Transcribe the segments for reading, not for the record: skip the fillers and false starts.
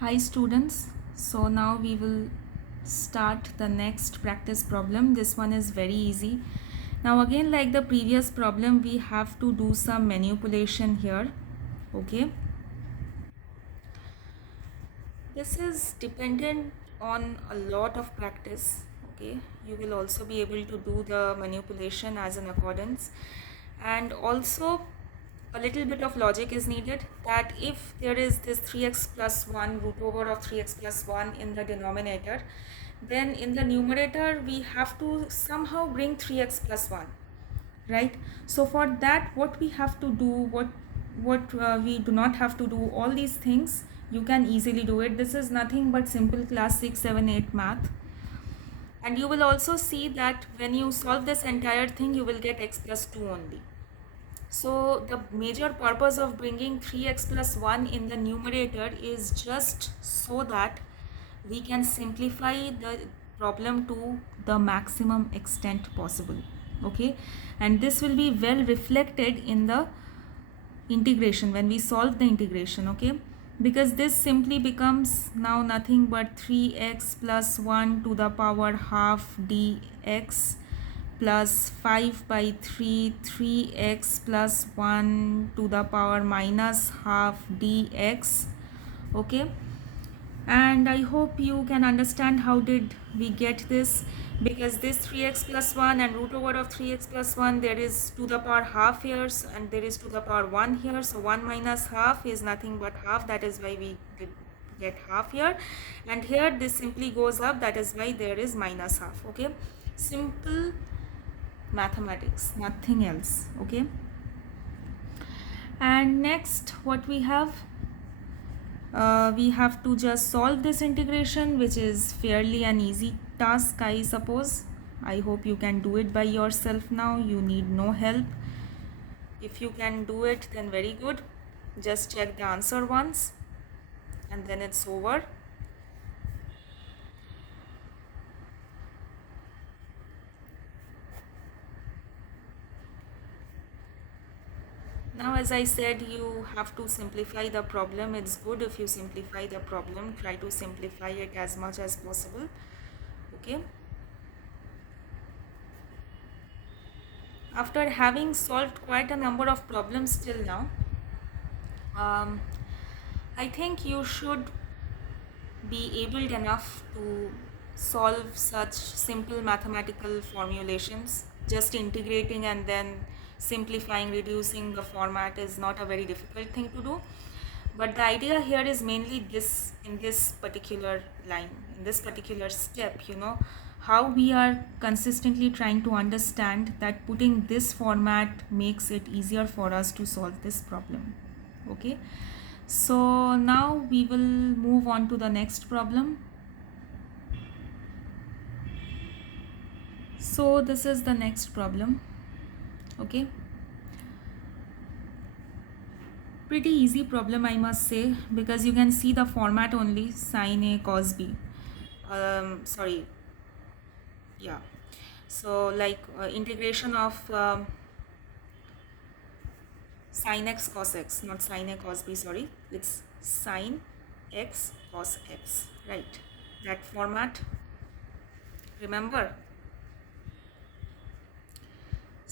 Hi students, so now we will start the next practice problem. This one is very easy. Now again, like the previous problem, we have to do some manipulation here. Okay, this is dependent on a lot of practice. Okay, you will also be able to do the manipulation as in accordance, and also a little bit of logic is needed, that if there is this 3x plus 1 root over of 3x plus 1 in the denominator, then in the numerator we have to somehow bring 3x plus 1, right? So for that, what we have to do, what we do not have to do, all these things you can easily do it. This is nothing but simple class 6, 7, 8 math. And you will also see that when you solve this entire thing, you will get x plus 2 only. So the major purpose of bringing 3x plus 1 in the numerator is just so that we can simplify the problem to the maximum extent possible. Okay, and this will be well reflected in the integration when we solve the integration. Okay, because this simply becomes now nothing but 3x plus 1 to the power half dx plus 5 by 3 3x plus 1 to the power minus half dx. Okay, and I hope you can understand how did we get this, because this 3x plus 1 and root over of 3x plus 1, there is to the power half here and there is to the power 1 here, so 1 minus half is nothing but half. That is why we did get half here, and here this simply goes up, that is why there is minus half. Okay, simple mathematics, nothing else. Okay, and next what we have to just solve this integration, which is fairly an easy task, I suppose. I hope you can do it by yourself now. You need no help. If you can do it, then very good. Just check the answer once and then it's over. Now, as I said, you have to simplify the problem. It's good if you simplify the problem. Try to simplify it as much as possible. Okay. After having solved quite a number of problems till now, I think you should be able enough to solve such simple mathematical formulations. Just integrating and then simplifying, reducing the format is not a very difficult thing to do. But the idea here is mainly this, in this particular line, in this particular step, how we are consistently trying to understand that putting this format makes it easier for us to solve this problem. Okay, so now we will move on to the next problem. So this is the next problem. Okay, pretty easy problem, I must say, because you can see the format only, sine A cos B. Sorry, yeah, so like integration of sine x cos x, not sine A cos B, sorry, it's sine x cos x, right? That format, remember,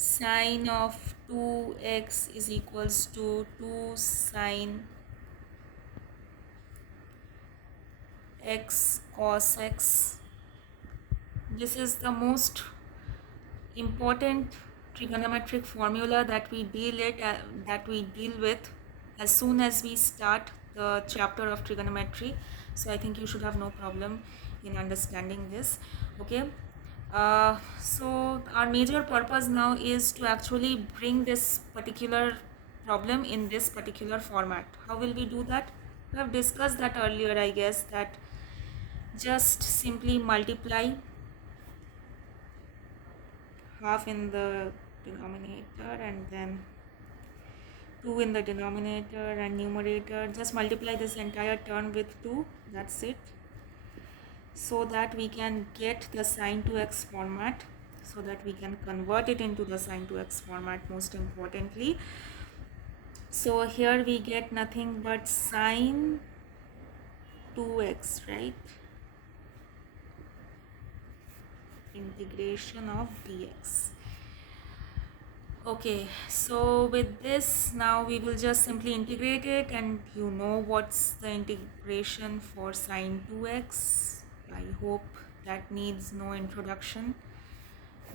sine of 2x is equals to 2 sine x cos x. This is the most important trigonometric formula that we deal with as soon as we start the chapter of trigonometry. So I think you should have no problem in understanding this. Okay, so our major purpose now is to actually bring this particular problem in this particular format. How will we do that? We have discussed that earlier, I guess, that just simply multiply half in the denominator and then 2 in the denominator and numerator. Just multiply this entire term with 2, that's it, so that we can get the sine 2x format, so that we can convert it into the sine 2x format, most importantly. So here we get nothing but sine 2x, right? Integration of dx. Okay, so with this, now we will just simply integrate it, and you know what's the integration for sine 2x. I hope that needs no introduction.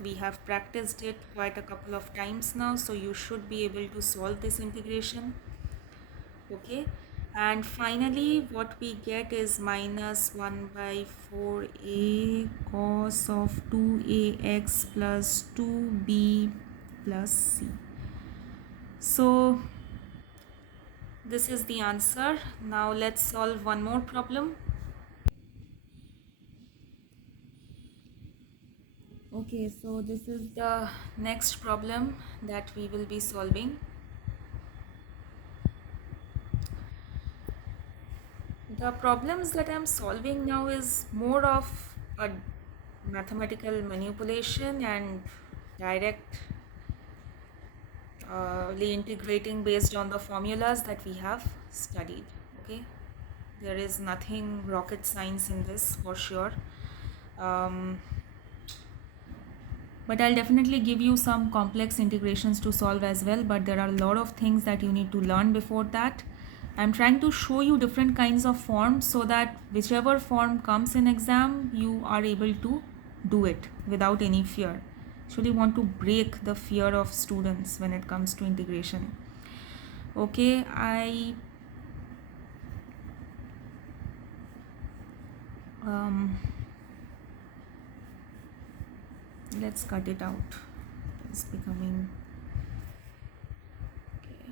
We have practiced it quite a couple of times now, so you should be able to solve this integration. Okay, and finally what we get is minus 1 by 4a cos of 2ax plus 2b plus c. So this is the answer. Now let's solve one more problem. Okay, so this is the next problem that we will be solving. The problems that I'm solving now is more of a mathematical manipulation and directly integrating based on the formulas that we have studied. Okay, there is nothing rocket science in this for sure. But I'll definitely give you some complex integrations to solve as well, but there are a lot of things that you need to learn before that. I'm trying to show you different kinds of forms so that whichever form comes in exam, you are able to do it without any fear. Actually want to break the fear of students when it comes to integration. Okay, let's cut it out. It's becoming okay.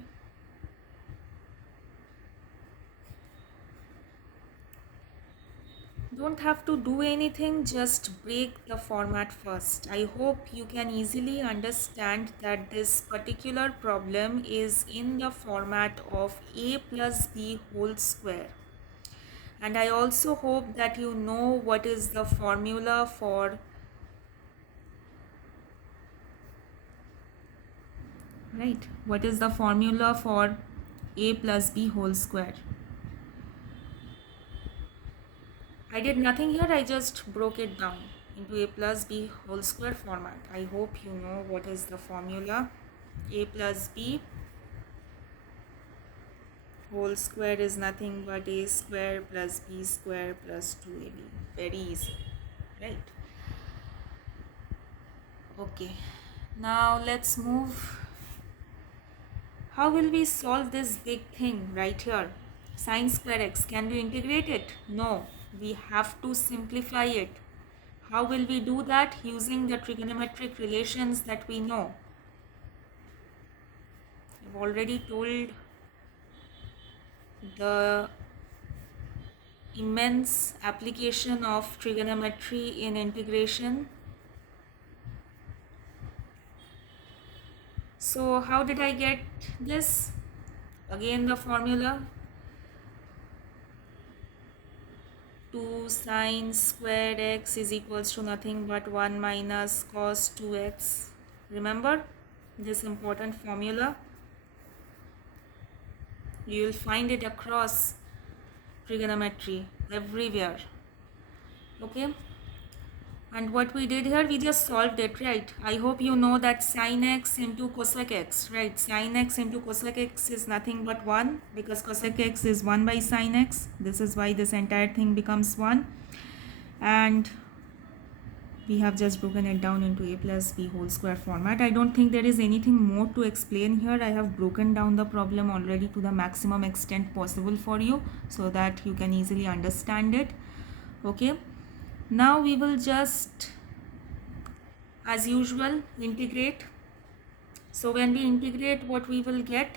Don't have to do anything, just break the format first. I hope you can easily understand that this particular problem is in the format of a plus b whole square. And I also hope that you know what is the formula for what is the formula for a plus b whole square. I did nothing here, I just broke it down into a plus b whole square format. I hope you know what is the formula. A plus b whole square is nothing but a square plus b square plus 2ab. Very easy, right? Okay, now let's move. How will we solve this big thing right here? Sine square x, can we integrate it? No, we have to simplify it. How will we do that? Using the trigonometric relations that we know. I've already told the immense application of trigonometry in integration. So how did I get this? Again the formula. 2 sine squared x is equals to nothing but 1 minus cos 2x. Remember this important formula? You will find it across trigonometry everywhere. Okay, and what we did here, we just solved it, right? I hope you know that sine x into cosec x, right? Sine x into cosec x is nothing but 1 because cosec x is 1 by sine x. This is why this entire thing becomes 1, and we have just broken it down into a plus b whole square format. I don't think there is anything more to explain here. I have broken down the problem already to the maximum extent possible for you so that you can easily understand it. Okay, now we will just, as usual, integrate. So when we integrate, what we will get?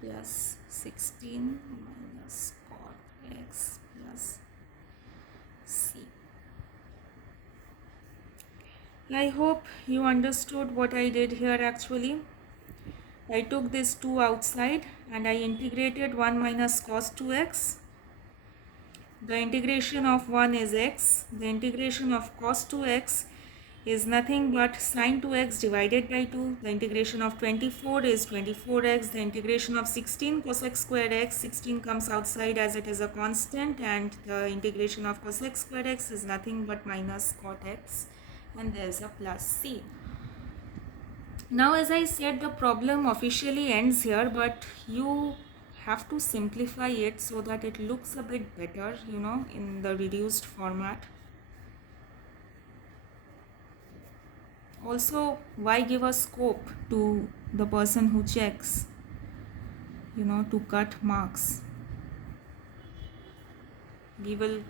Plus 16 minus cot x plus c. I hope you understood what I did here actually. I took this 2 outside and I integrated 1 minus cos 2x. the integration of 1 is x, the integration of cos 2x is nothing but sine 2x divided by 2, the integration of 24 is 24x, the integration of 16 cosec squared x, 16 comes outside as it is a constant, and the integration of cosec squared x is nothing but minus cot x, and there's a plus c. Now, as I said, the problem officially ends here, but you have to simplify it so that it looks a bit better, in the reduced format. Also, why give a scope to the person who checks, to cut marks? We will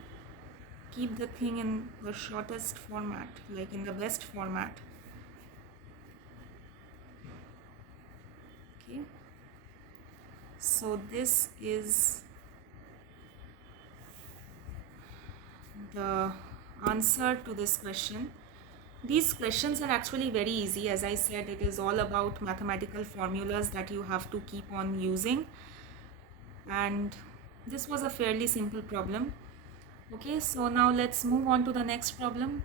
keep the thing in the shortest format, like in the best format. Okay. So this is the answer to this question. These questions are actually very easy. As I said, it is all about mathematical formulas that you have to keep on using, and this was a fairly simple problem. Okay, so now let's move on to the next problem.